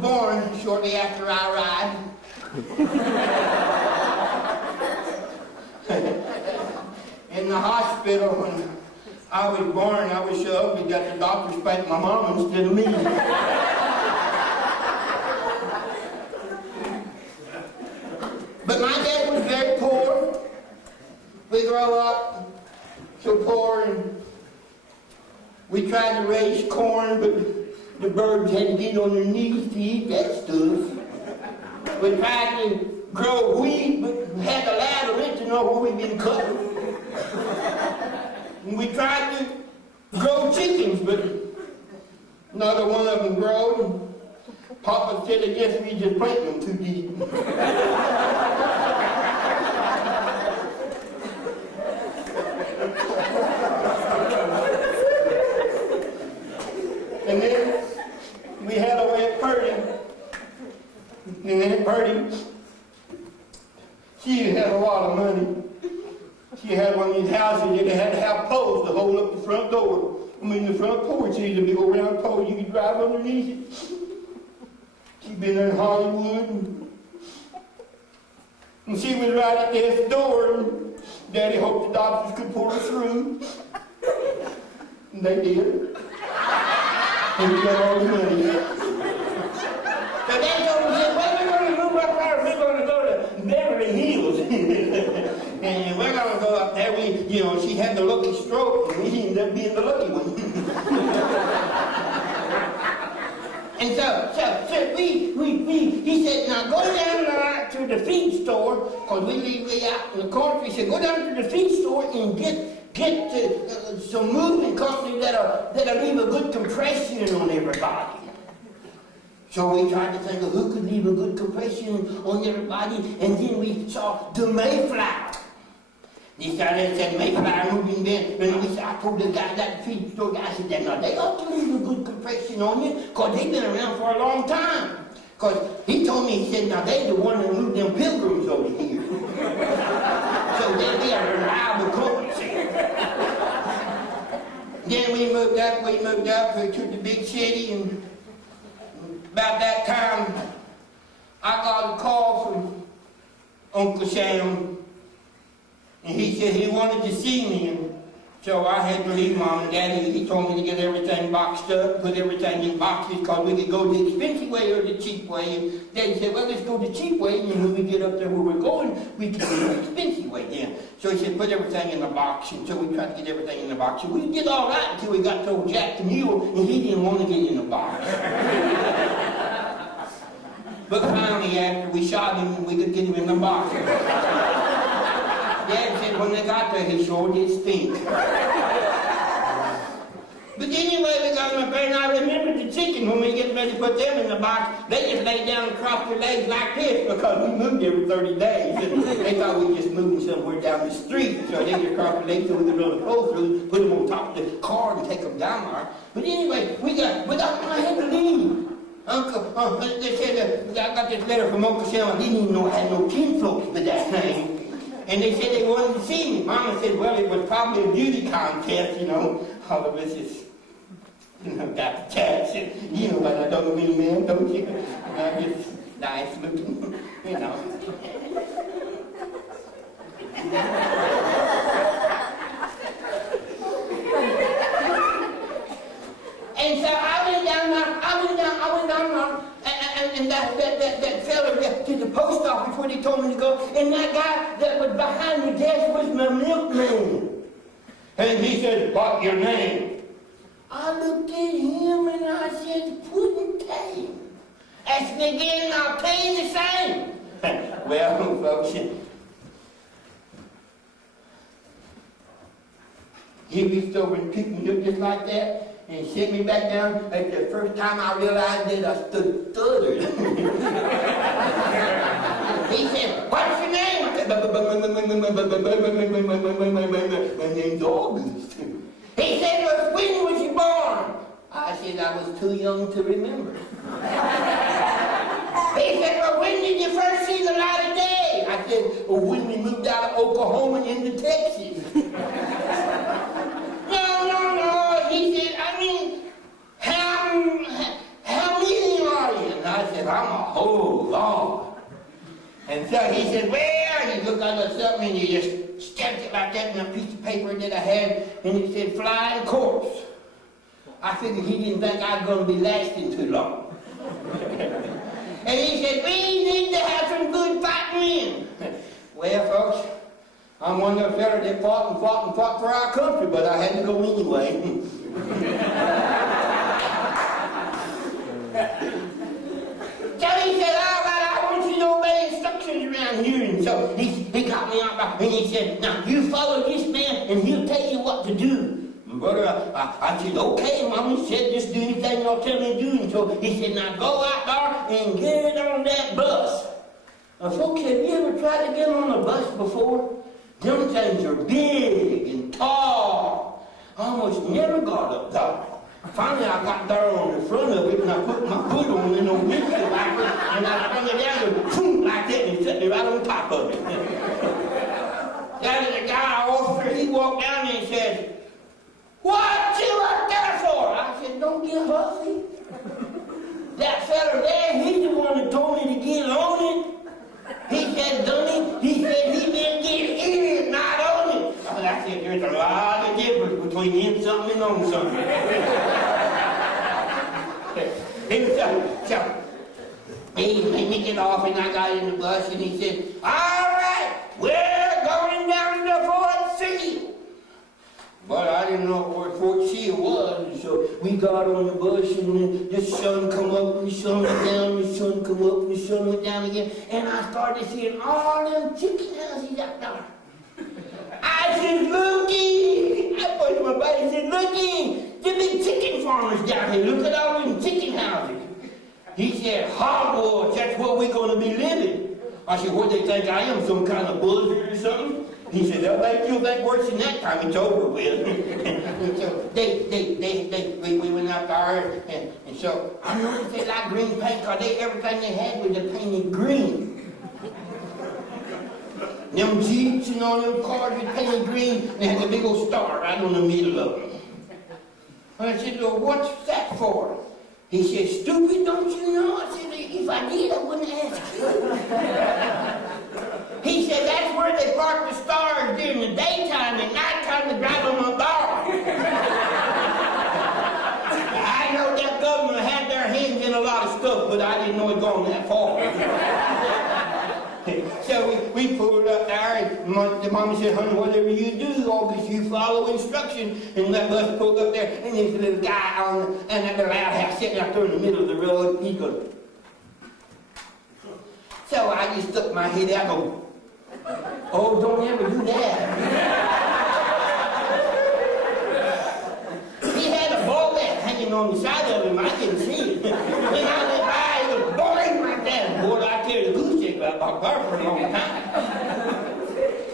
born shortly after I arrived. In the hospital, when I was born, I was so ugly that the doctor spanked my mom instead of me. But my dad was very poor. We grew up so poor, and we tried to raise corn, but the birds had to get on their knees to eat that stuff. We tried to grow wheat, but we had to ladder it to know where we'd been cut. And we tried to grow chickens, but another one of them growed, and Papa said, I guess we just planted them too deep. And then we had a way of Purdy. And then Purdy, she had a lot of money. She had one of these houses that they had to have poles to hold up the front door. I mean, the front porch is a big old round pole you could drive underneath it. She'd been in Hollywood, and she was right at death's door, and Daddy hoped the doctors could pull her through. And they did. And we got all the money. So Daddy told me, well, we're going to move up there. We're going to go to Beverly Hills. And we're going to go up there. She had the lucky stroke, and we ended up being the lucky one. And so he said, now go down to the feed store, because we live way out in the country. He said, go down to the feed store and get some moving company that'll leave a good compression on everybody. So we tried to think of who could leave a good compression on everybody, and then we saw the Mayflower. They started said Mayflower moving there, and I told the guy, that feed store guy, I said, now they ought to leave a good compression on you, because they've been around for a long time. Because he told me, he said, now they the one that moved them pilgrims over here. So they'll be a reliable company. Then we moved up to the big city, and about that time, I got a call from Uncle Sam, and he said he wanted to see me, and so I had to leave Mom and Daddy. He told me to get everything boxed up, put everything in boxes, because we could go the expensive way or the cheap way. And Daddy said, well, let's go the cheap way, and when we get up there where we're going, we can go the expensive way then. So he said, put everything in the box, and so we tried to get everything in the box. And we did all right until we got to old Jack the Mule, and he didn't want to get in the box. But finally, after we shot him, we could get him in the box. Dad said when they got there, he sure did stink. But anyway, because my friend, I remembered the chicken when we get ready to put them in the box, they just lay down and cross their legs like this, because we moved every 30 days. And they thought we were just moving somewhere down the street. So they just crossed their legs so we could run a pole through, put them on top of the car and take them down there. But anyway, I had to leave. They said, I got this letter from Uncle Sam. I didn't even know I had no kinfolks with that name. And they said they wanted to see me. Mama said, well, it was probably a beauty contest, All of us is, got the tats, and, but I don't know any man, don't you? I'm just nice looking, And so I went down there, and that fella to the post office where they told me to go, and that guy that was behind the desk was my milkman. And he said, what's your name? I looked at him and I said, Puddin'. Ask me again and I'll tell you the same. Well, folks, he reached over and picked me up just like that, and set me back down. Like the first time I realized that I stuttered. He said, what's your name? I said, my name's August. He said, well, when was you born? I said, I was too young to remember. He said, well, when did you first see the light of day? I said, well, when we moved out of Oklahoma into Texas. No. He said, I mean, how many are you? And I said, I'm a whole Lord. And so he said, well, he looked under something and he just stamped it like that in a piece of paper that I had, and it said, flying corpse. I figured he didn't think I was going to be lasting too long. And he said, we need to have some good fighting men. Well, folks, I'm one of those fellas that fought for our country, but I had to go anyway. So he said, all right, I want you to obey instructions around here. And so he got me out and he said, now you follow this man and he'll tell you what to do. Brother, I said, okay, Mama. He said, just do anything you'll tell me to do. And so he said, now go out there and get on that bus. Now, folks, have you ever tried to get on a bus before? Them things are big and tall. I almost never got up there. Finally, I got there on the front of it, and I put my foot on it on windshield like that, and I bring it down and boom, like that, and set me right on top of it. Then the guy, officer, he walked down and he said, what you up there for? I said, don't get huffy. That fella there, he's the one that told me to get on it. He said, dummy, he said he didn't get in it, not on it. I said, there's a lot of difference between in something and on something. So he made me get off and I got in the bus and he said, all right, we're going down to Fort Sill. But I didn't know where Fort Sill was, and so we got on the bus, and then the sun come up, and the sun went down, and the sun come up, and the sun went down again, and I started seeing all them chicken houses up there. I said, looky! I pushed my buddy and said, looky! The big chicken farmers down here, look at all them chicken houses. He said, hogwash, that's where we're going to be living. I said, what, they think I am, some kind of buzzard or something? He said, they'll make you think worse than that time it's over with. And so we went out there, and so I noticed they like green paint because everything they had was painted green. Them Jeeps and all them cars were painted green, they had a big old star right on the middle of them. And I said, well, what's that for? He said, stupid, don't you know? I said, if I did, I wouldn't ask you. He said, that's where they park the stars during the daytime, and nighttime they drive them on bar. I know that government had their hands in a lot of stuff, but I didn't know it gone that far. So we pulled up there, and the mama said, honey, whatever you do, August, you follow instructions. And that bus pulled up there, and there's a little guy on that little outhouse sitting out there in the middle of the road. He's going, so I just stuck my head out and go, oh, don't ever do that. He had a bullet hanging on the side of him. I didn't see it. And I went by, it was boing like that. Boy, I carried a goose egg about there for a long time.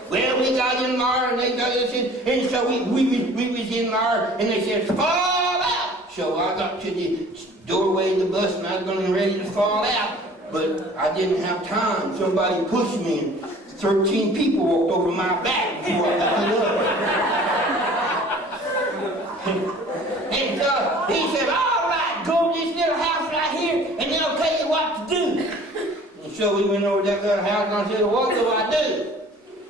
Well, we got in there, and they got us in, and so we was in there, and they said, fall out. So I got to the doorway of the bus, and I was getting ready to fall out. But I didn't have time. Somebody pushed me, and 13 people walked over my back before I got up. And he said, all right, go to this little house right here, and they'll tell you what to do. And so we went over to that little house, and I said, what do I do?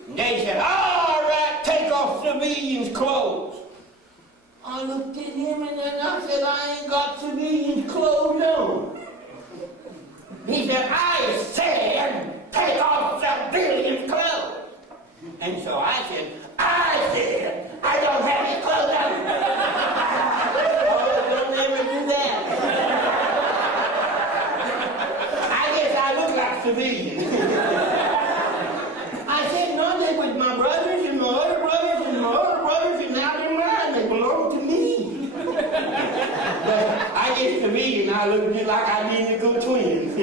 And they said, all right, take off civilians' clothes. I looked at him, and then I said, I ain't got civilians' clothes on. He said, I said, take off civilian clothes. And so I said, I don't have any clothes on. Oh, don't ever do that. I guess I look like civilian. I said, no, they was my brothers and my other brothers and my other brothers, and now they're mine. They belong to me. I get civilian, I look just like identical twins.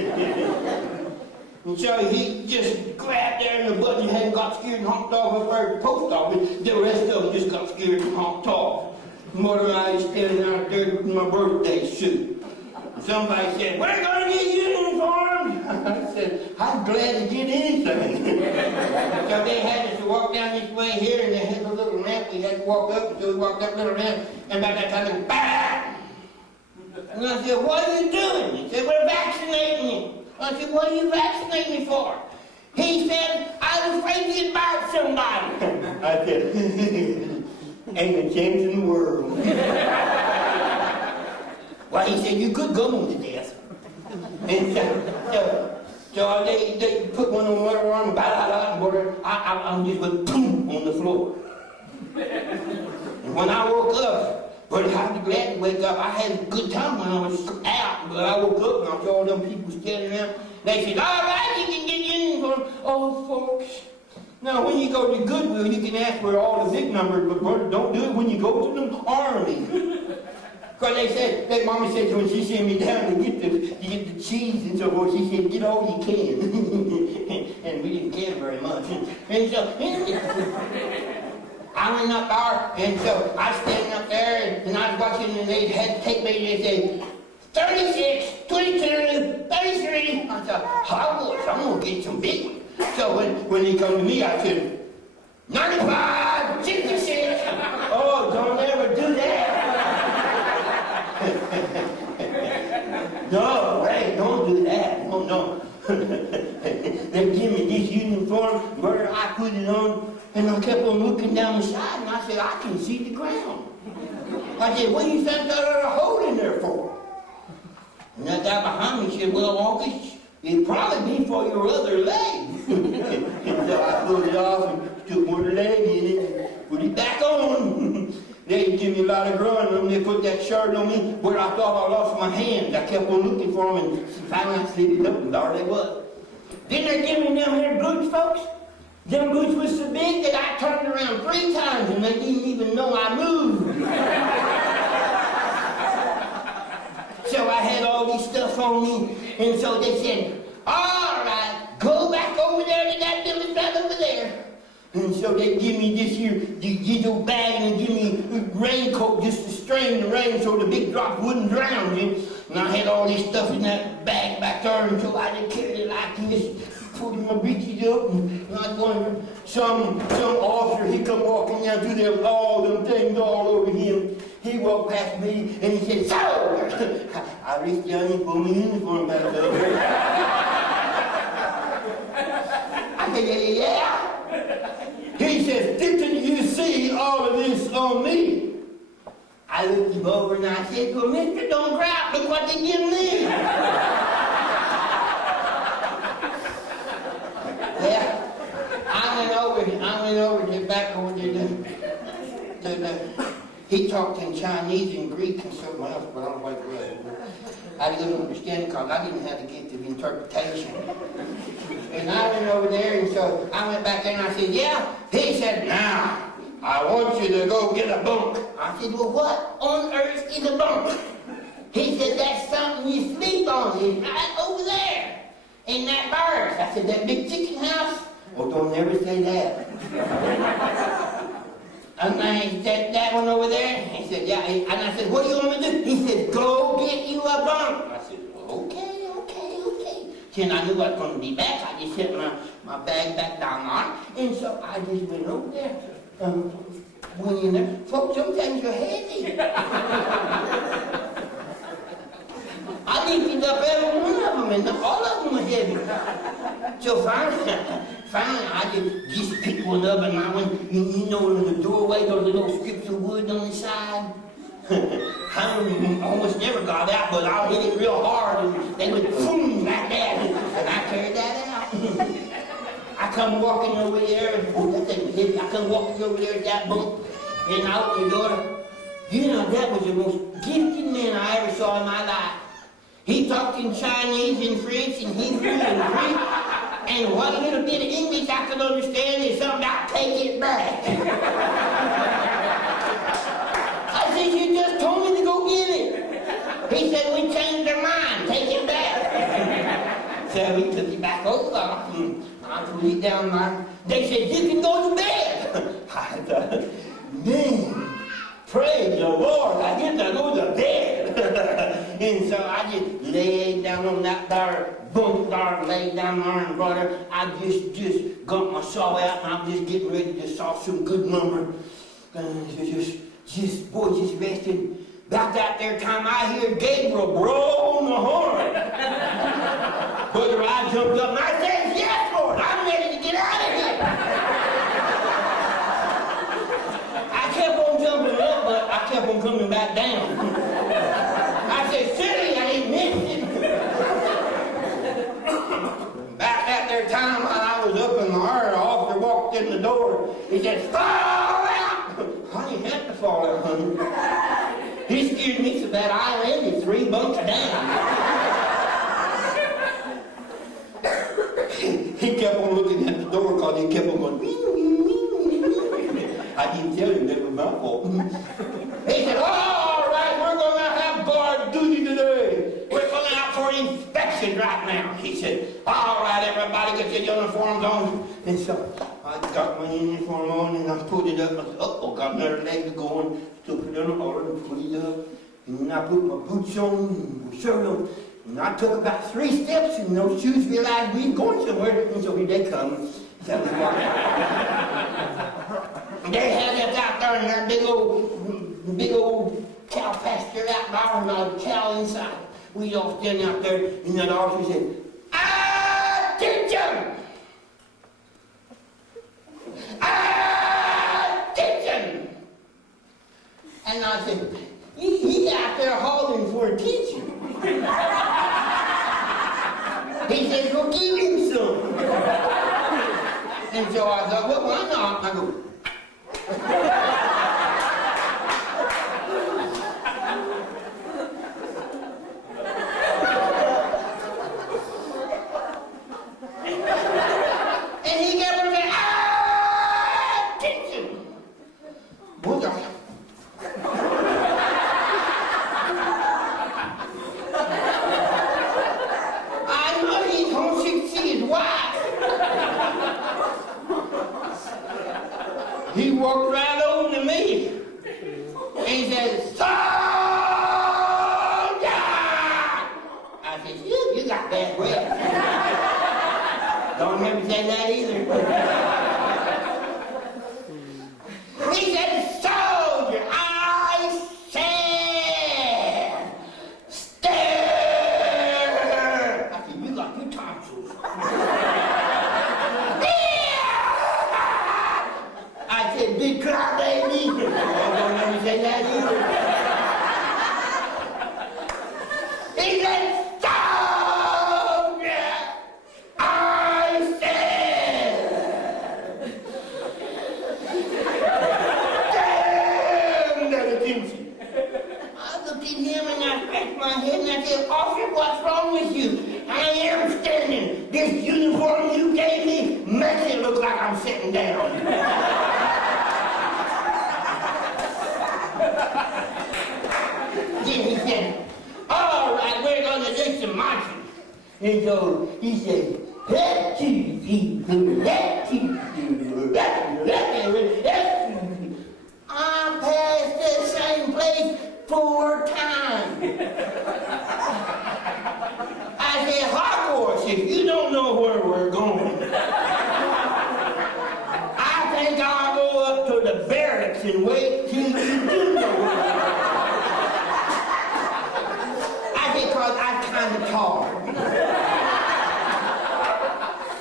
And so he just grabbed there in the button, he hadn't got scared and honked off up there at the post office. The rest of them just got scared and honked off. Mother and I was standing out there with my birthday suit. Somebody said, we're going to get uniforms. I said, I'm glad to get anything. So they had us to walk down this way here, and they had a little ramp we had to walk up, and so we walked up a little ramp, and about that time, bang! And I said, what are you doing? He said, we're vaccinating you. I said, what do you vaccinate me for? He said, I was afraid you'd bite somebody. I said, ain't a chance in the world. Well, he said, you could go to death. And so they put one on one arm, and I just went boom on the floor. And when I woke up, but I was glad to wake up. I had a good time when I was out, but I woke up and I saw them people standing there. They said, all right, you can get in for old folks. Now, when you go to Goodwill, you can ask for all the big numbers, but brother, don't do it when you go to the army. Because they said, that mommy said when she sent me down to get the cheese and so forth, she said, get all you can. And we didn't care very much. And so, I went up there, and so I was standing up there, and I was watching, and they had to take me, and they said, 36, 22, 33. I thought, I'm going to get some big ones. So when they come to me, I said, 95, 66. Oh, don't ever do that. No, hey, don't do that. No. They give me this uniform, brother, I put it on, and I kept on looking down the side, and I said, I can see the ground. I said, what do you think that hole in there for? And that guy behind me said, well, August, it'd probably be for your other leg. And so I pulled it off and took one leg in it and put it back on. They give me a lot of growing room. They put that shirt on me where I thought I lost my hands. I kept on looking for them, and finally I slid it up, and there they was. Then they give me them here boots, folks. Them boots was so big that I turned around 3 times, and they didn't even know I moved. So I had all this stuff on me, and so they said, all right, go back over there to that village right over there. And so they give me this here, this old bag, and they give me a raincoat just to strain the rain so the big drops wouldn't drown me. And I had all this stuff in that bag back there, and so I just carried it like this, putting my breeches up, and I was wondering, some officer, he come walking down through there with all them things all over him. He walked past me, and he said, so, I reached down and pulled my uniform back up. I said, yeah. He says, didn't you see all of this on me? I looked him over and I said, well, mister, don't cry. Look what they give me. Yeah, I went over to back over to he talked in Chinese and Greek and something else, but I don't like that. I didn't understand because I didn't have the gift of interpretation. And I went over there, and so I went back there and I said, yeah. He said, now, I want you to go get a bunk. I said, well, what on earth is a bunk? He said, that's something you sleep on. It's right over there in that barracks. I said, that big chicken house? Oh, don't ever say that. And I said, that one over there? He said, yeah. And I said, what do you want me to do? He said, go get you a bunk. I said, okay. Then I knew I was going to be back. I just set my bag back down there. And so I just went over there. Went in there. Folks, sometimes you're heavy. I lifted up every one of them, and all of them were heavy. So finally, I just picked one up, and I went, you know, in the doorway, those little strips of wood on the side. I almost never got out, but I hit it real hard, and they would boom like that, and I carried that out. I come walking over there, and that thing was heavy. I come walking over there at that bunk, and I opened the door. You know, that was the most gifted man I ever saw in my life. He talked in Chinese and French and Hebrew and Greek, and what little bit of English I could understand is something about take it back. I said, you just told me to go get it. He said, we changed our mind, take it back. So we took it back over, and I put it down there. They said, you can go to bed. I thought, man, praise the Lord, I get to go to bed. And so I just laid down on that there bunk there, laid down there, and brother, I just got my saw out, and I'm just getting ready to saw some good lumber. And just resting. About that there time I hear Gabriel blow on the horn. Brother, jumped up and I said, yes, Lord, I'm ready to get out of here. I kept on jumping up, but I kept on coming back down. I said, silly, I ain't missed it. About that there time while I was up in the air, the officer walked in the door. He said, fall out. I ain't had to fall out, honey. He scared me so bad I landed 3 bunks down. He kept on looking at the door because he kept on going, I didn't tell him that was my fault. He said, all right, we're going to have guard duty today. We're going out for inspection right now. He said, all right, everybody get your uniforms on. And so I got my uniform on and I put it up. I said, uh-oh, got another leg going. Took it on the order and put it up. And then I put my boots on and my shirt on. And I took about 3 steps and those shoes realized we was going somewhere. And so here they come. That was they had us out there in that big old cow pasture out there and a cow inside. We all standing out there and that officer said, attention! Attention! And I said, he out there hollering for attention. He says, well, give him some. And so I thought, well, why not? I go, and he kept on saying, attention! Bulldog. I know he's homesick to see his wife. He walked right over to me and he said, soldier! I said, you got bad breath. Don't hear me say that either. He said, soldier, I said, stare. I said, you got your tonsils. I said, big cry, baby. Don't hear me say that either. He said, soldier, I said. Damn, that attention. I looked at him and I scratched my head and I said, officer, what's wrong with you? I am standing. This uniform you gave me makes it look like I'm sitting down. Then he said, all right, we're going to do some marching. And so he said, let you people, let you people, let you. I passed the same place 4 times. I said, hogwash, if you don't know where we're going, I think I'll go up to the barracks and wait till you do know where we're going. Because I'm kind of tired.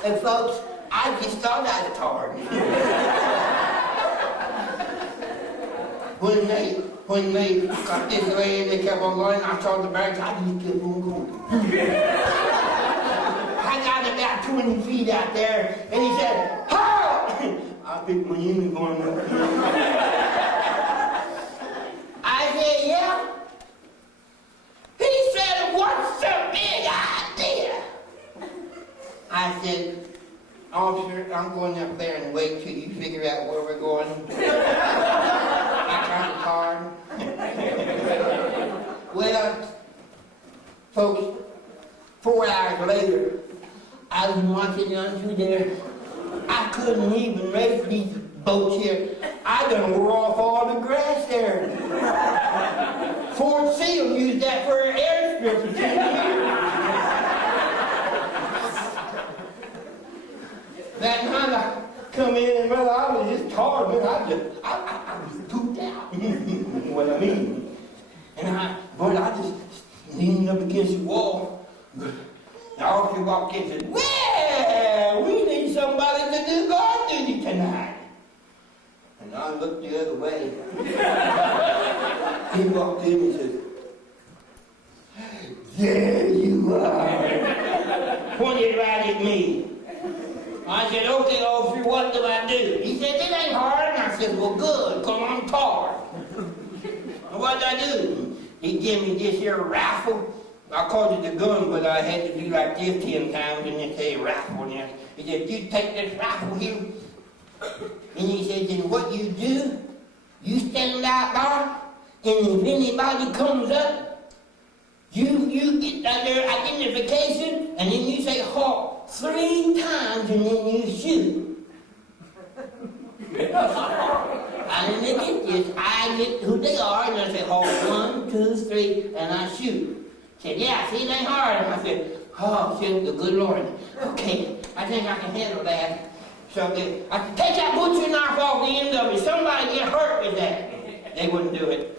And folks, I just thought I was tired. when they got this way and they kept on going, I saw the barracks, I just kept on going. I got about 20 feet out there and he said, halt! I picked my uniform up. I said, yeah. He said, what's the big idea? I said, officer, I'm going up there and wait till you figure out where we're going. I kind of tired. Well, folks, 4 hours later, I was marching down through there. I couldn't even raise these boats here. I done wore off all the grass there. Fort Sill used that for an airstrip for 10 years. That night I come in and brother, I was just tired, man. I was pooped out. You know what I mean? And I just leaned up against the wall. And The officer walked in and said, well, we need somebody to do guard duty tonight. And I looked the other way. He walked in and said, there you are. Pointed right at me. I said, okay, officer, what do I do? He said, it ain't hard. And I said, well, good, because I'm tired. And what did I do? He gave me this here rifle. I called it a gun, but I had to do like this 10 times and then say rifle. And he said, you take this rifle here. And he said, then what you do, you stand out there, and if anybody comes up, you get their identification, and then you say halt 3 times, and then you shoot. I didn't get this. I get who they are, and I say halt 1, 2, 3, and I shoot. Said, yeah, see, it ain't hard. And I said, oh, shit, the good Lord. Okay, I think I can handle that. So I said, take that butcher knife off the end of it. Somebody get hurt with that. They wouldn't do it.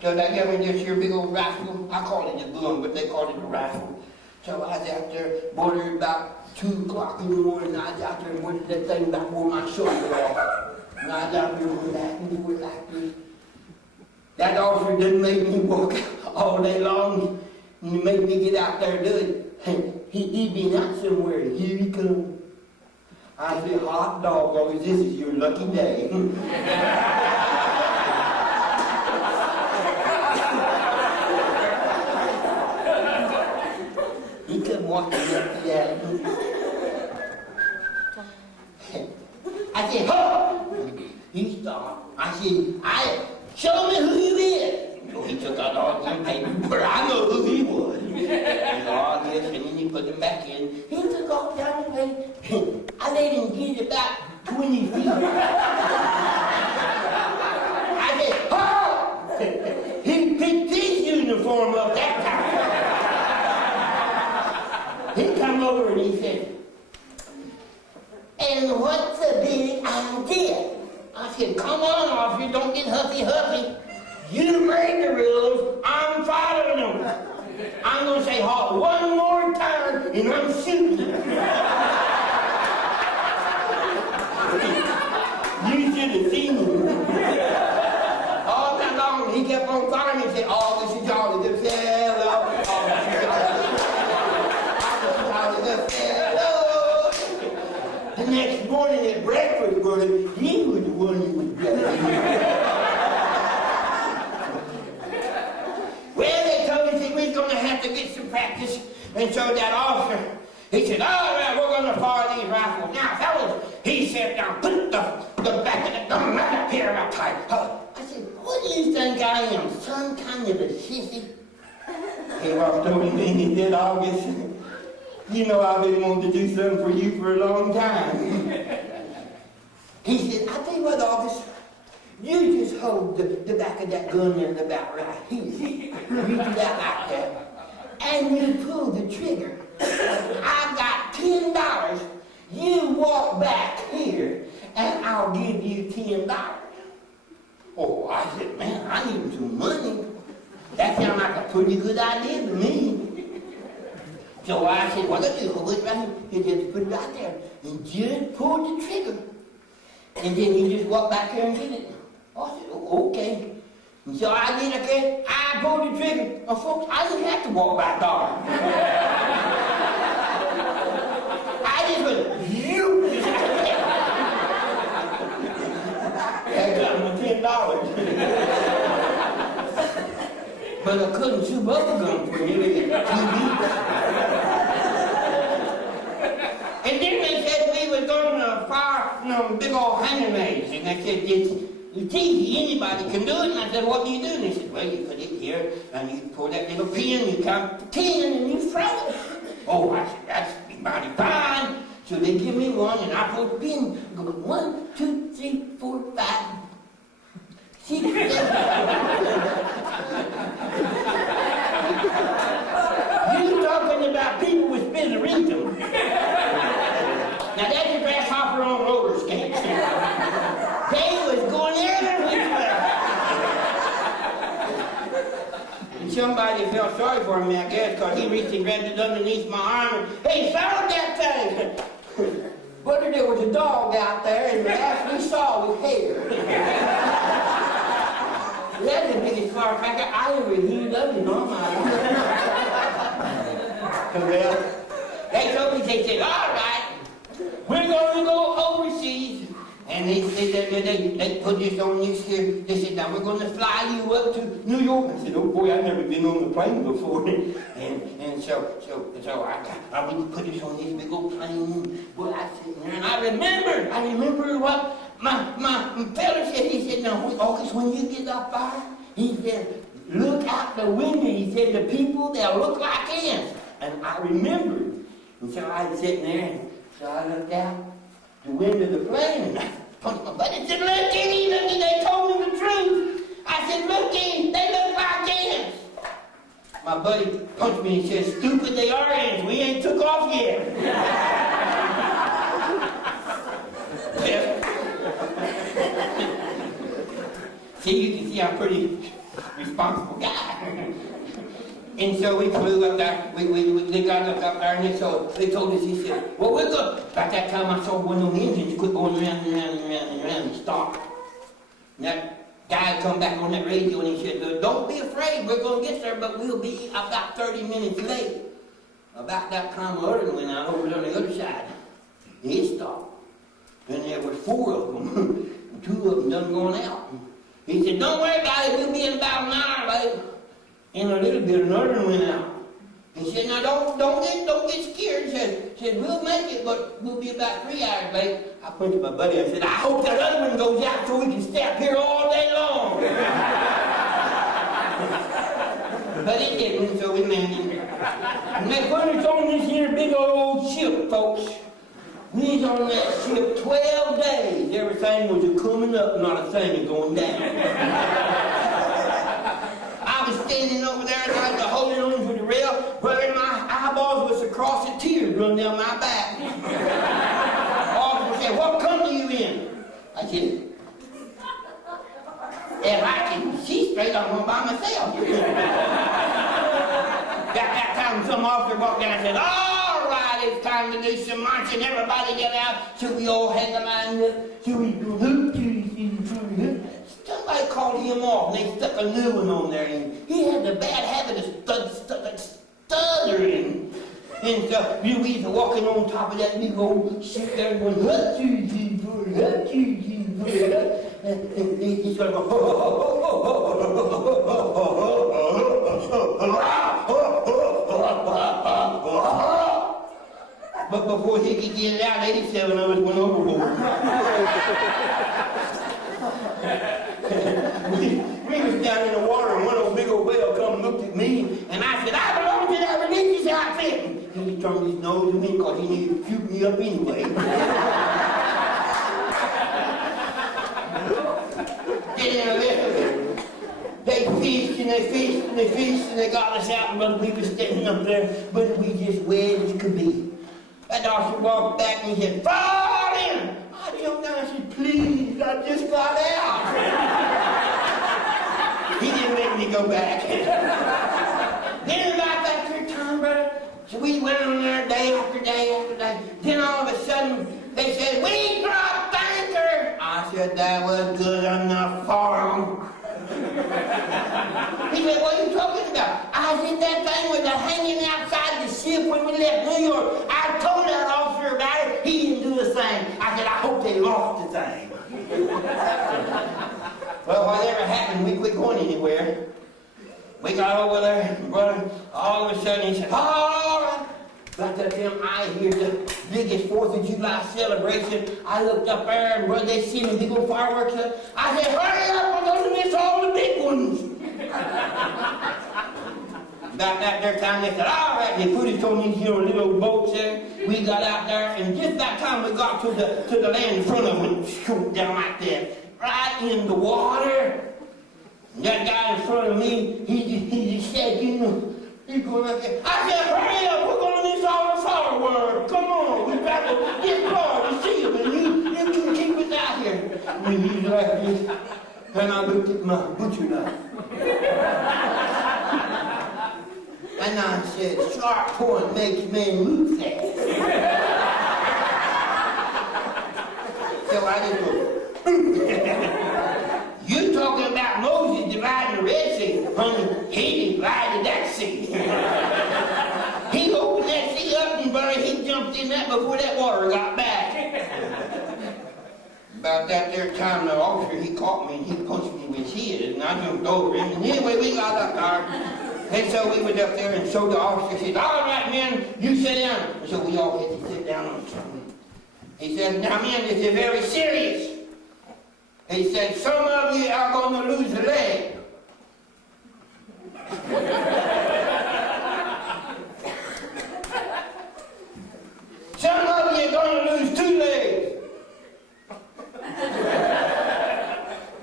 So they gave me this here big old rifle. I call it a gun, but they called it a rifle. So I was out there, bordered about 2 o'clock in the morning. I was out there and went to that thing about where my shoulder off. And I was out there relaxing, relaxing. That officer didn't make me walk all day long. He made me get out there and do it. He'd been out somewhere. Here he comes. I said, hot dog, always this is your lucky day. He come walking up the alley. I said, huh? He stopped. I said, show me who you is. So he took out all the paper, but I know who he was. And all this, and then he put them back in. He took off down the way. I let him get about 20 feet. I said, oh! He picked his uniform up that time. He come over and he said, and what's the big idea? I said, come on, officer, don't get huffy. You made the rules, I'm following them. I'm going to say halt 1 more time, and I'm shooting. You should have seen him. All night long, he kept on calling me and said, oh, this is Jolly good fellow. Oh, this is Jolly good fellow. The next morning at breakfast, brother, he was the one who was dressed. Well, they told me we was going to have to get some practice. And so that officer, he said, all right, we're going to fire these rifles. Now, fellas, he said, now put the back of the gun right up here about tight. I said, what do you think I am, some kind of a sissy? He walked over to me and he said, August, you know I've been wanting to do something for you for a long time. He said, I tell you what, August, you just hold the back of that gun there about right here. You do that like that. And you pull the trigger. I got $10. You walk back here and I'll give you $10. Oh, I said, man, I need some money. That sounds like a pretty good idea to me. So I said, what I do? Hold it right here. You just put it right there. And just pull the trigger. And then you just walk back here and get it. I said, oh, okay. And so I did again. I pulled the trigger. Oh, folks, I didn't have to walk back there. I just went, you. I got my $10. But I couldn't chew bubble gum for you. And then they said we were going to fire big old hand grenades. And they said, it's easy, anybody can do it. And I said, what do you do? And they said, well, you put it here, and you pull that little pin, you count to 10, and you throw it. Oh, I said, that's mighty fine. So they give me one, and I put the pin. Go 1, 2, 3, 4, 5, 6, 7. You talking about people with spinnerism. Now that's a grasshopper on roller skates. They was going every which way. And so somebody felt sorry for me, I guess, because he reached and grabbed it underneath my arm and, hey, found that thing! But there was a dog out there, and the last we saw was hair. That's the biggest firecracker I ever heard of in all my life. Well, they told me, they said, all right, we're going to go overseas. And they put this on this here. They said, now we're going to fly you up to New York. I said, oh boy, I've never been on the plane before. and so I went to put this on this big old plane. Well, I said, and I remember what my fella said. He said, now, August, when you get up there, he said, look out the window. He said, the people, they'll look like ants. And I remembered. And so I was sitting there, and so I looked out the window of the plane, and I punched my buddy and said, looky, they told me the truth. I said, looky, they look like ants. My buddy punched me and said, stupid, they are ants. We ain't took off yet. See, you can see I'm a pretty responsible guy. And so we flew up there, they got up there, and so they told us, he said, well, we're good. About that time I saw one of them engines quit going around and stop. And that guy come back on that radio and he said, don't be afraid, we're going to get there, but we'll be about 30 minutes late. About that time, the other one went out over on the other side. And it stopped. And there were 4 of them. 2 of them done going out. He said, don't worry about it, we'll be in about an hour late. And a little bit, another one went out. He said, now don't get scared. He said, we'll make it, but we'll be about 3 hours late. I pointed to my buddy, I said, I hope that other one goes out so we can stay up here all day long. But it didn't, so we managed. And that furnace on this here big old ship, folks. We was on that ship 12 days. Everything was coming up, not a thing was going down. I was standing over there and I was holding on to the rail, brother, my eyeballs was across the tears running down my back. Officer said, what company you in? I said, if I can see straight, I'm going by myself. That time some officer walked down and said, all right, it's time to do some marching. Everybody get out. So we all had the line up. So we do hoop, somebody called him off, and they stuck a new one on there, and he had the bad habit of stuttering. And so we was walking on top of that big old ship there, going, and he's going to go, but before he could get it out, 87 of us went overboard. we was down in the water, and one old big old whale come and looked at me, and I said, I belong to that religious outfit. And he turned his nose at me because he knew he'd shoot me up anyway. They fished and they fished and they fished and they got us out, and we was standing up there, but we just wet as could be. That officer walked back and he said, fall in! I jumped down and said, please, I just got out. He didn't make me go back. Then about that 3rd time, brother, so we went on there day after day after day. Then all of a sudden, they said, we dropped anchor. I said, that was good enough for them. He said, what are you talking about? I said, that thing was hanging outside the ship when we left New York. I told that officer about it. He didn't do a thing. I said, I hope they lost the thing. Well, whatever happened, we quit going anywhere. We got over there, brother, all of a sudden he said, all right. About that time I hear the biggest 4th of July celebration. I looked up there and brother, they see me big old fireworks up. I said, hurry up, we're going to miss all the big ones. About that time they said, all right, they put us on these little boats there. We got out there, and just that time we got to the land in front of them, shoot down like that, right in the water. And that guy in front of me, he just said, you know, he's going like that. I said, hurry up, we're going to miss all the fireworks. Come on, we got to get hard to see them, and you can keep us out here. And he's like this, and I looked at my butcher knife. And I said, sharp point makes men move fast. So I just go, you talking about Moses dividing the Red Sea. Honey, he divided that sea. He opened that sea up and he jumped in that before that water got back. About that there time, the officer, he caught me and he punched me with his, and I jumped over him. And anyway, we got up there. And so we went up there, and so the officer said, all right, men, you sit down. And so we all had to sit down on something. He said, now, men, this is very serious. He said, some of you are going to lose a leg. Some of you are going to lose 2 legs.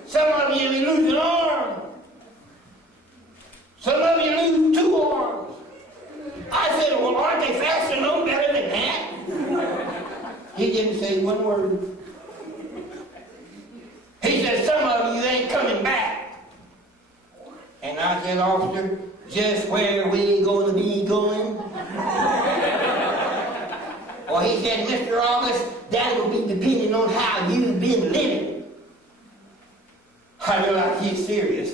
Some of you lose an arm. Some of you lose 2 arms. I said, well, aren't they faster no better than that? He didn't say one word. He said, some of you ain't coming back. And I said, officer, just where we going to be going? Well, he said, Mr. August, that will be depending on how you've been living. I know like he's serious.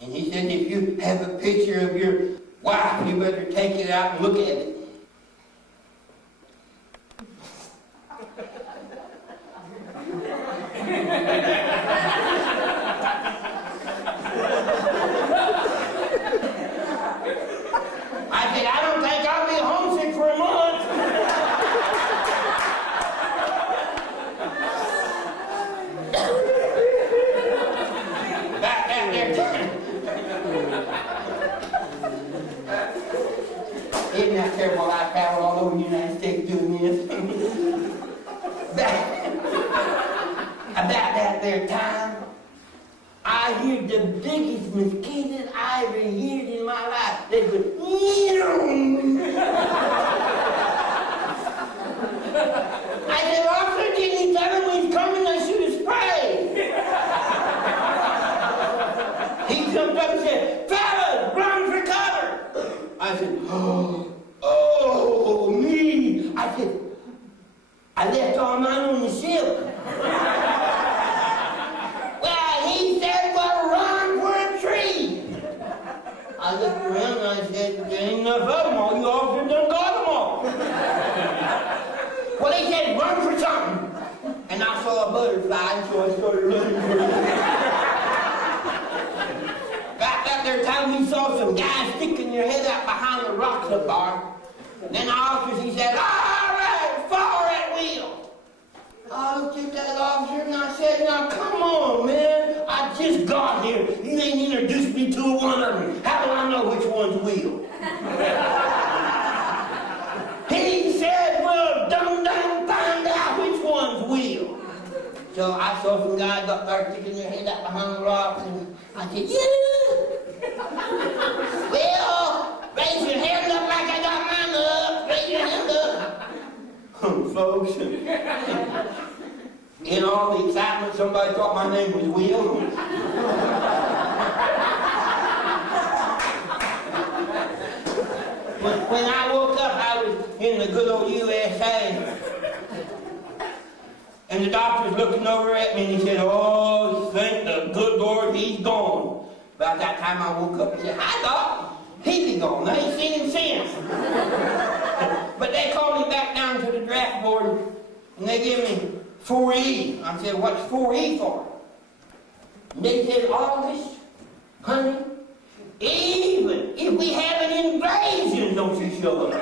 And he said, if you have a picture of your wife, you better take it out and look at it. I said, I don't think I'll be homesick for a month. Back there. Isn't that terrible? I travel all over the United States doing this. About that there time, I heard the biggest mosquitoes I ever heard in my life. They go, I said, officer, didn't he tell him he's coming? I should have sprayed. He jumped up and said, fellas, run for cover. I said, oh, me. I said, I left all mine on the ship. Well, he said, well, run for a tree. I looked around and I said, there ain't enough of them all. You officers done got them all. Well, he said, run for something. And I saw a butterfly, and so I started running for it. Back that there time, we saw some guys sticking their head out behind the rocks up there. Then the officer, he said, all right, follow that wheel. I looked at that officer and I said, now come on, man. I just got here. You ain't introduced me to one of them. How do I know which one's wheel? He said, well, dum find out which one's wheel. So I saw some guys up there sticking their head out behind the rocks, and I said, yeah. Well, raise your hand up like I got mine up. Raise your hand up. Folks, in all the excitement, somebody thought my name was Will. When I woke up, I was in the good old USA. And the doctor was looking over at me and he said, oh, thank the good Lord he's gone. About that time I woke up and said, hi, Doc. He be gone. I ain't seen him since. But they called me back down to the draft board and they gave me 4E. I said, what's 4E for? And they said, August, honey, even if we have an invasion, don't you show up.